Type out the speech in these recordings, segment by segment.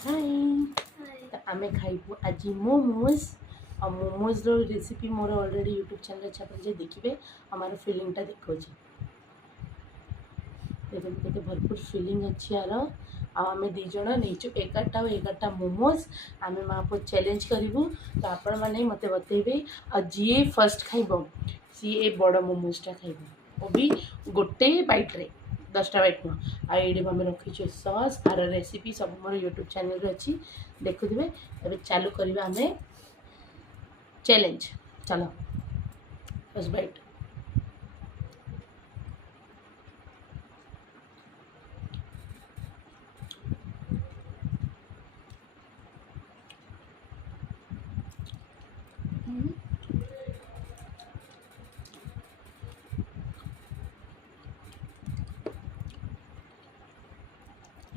हाय तो आम खाइबू आज मोमोज और मोमोज रो रेसिपी मोर ऑलरेडी यूट्यूब चैनल छात्र देखिए हमार फिलिंगटा देखो देखो केते भरपूर फिलिंग अच्छी यार आम दीज नहीं 11टा मोमोज आम माँ को चैलेंज करूँ तो आपण मैंने मत बतेबे आ जी फर्स्ट खाइब सी ए बड़ मोमोजटा खाइब वो भी गोटे बाइट्रे 10टा बाइट नुह आई आम रखीचु सस आर रेसिपी सब मोर यूट्यूब चैनल अच्छी देखुवे ए चालू करवा आम चैलेंज चलो फर्स्ट बाइट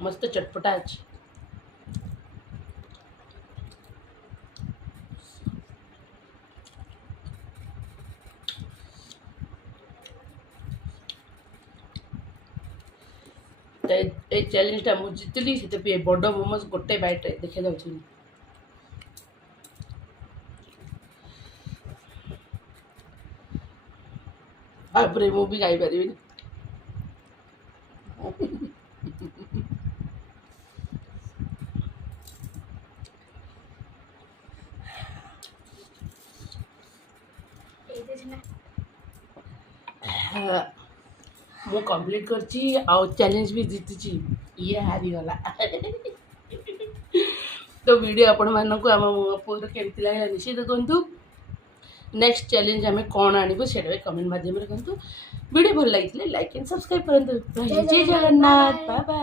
मस्त चटपटा अच्छी चैलेंजटा मुझे जितली से बड़ मोमोज गोटे बैट देखा जाऊँ तापर मु भी खाई पारि मु कंप्लीट करची आउ चैलेंज भी जीती ये हारीगला तो वीडियो आपण मानक आम पुअर केमती लगे निश्चित कहतु नेक्स्ट चैलेंज आम कौन आणबू से कमेंट माध्यम कहतु वीडियो भल लगी लाइक एंड सब्सक्राइब करूँ जय जगन्नाथ बाय बाय।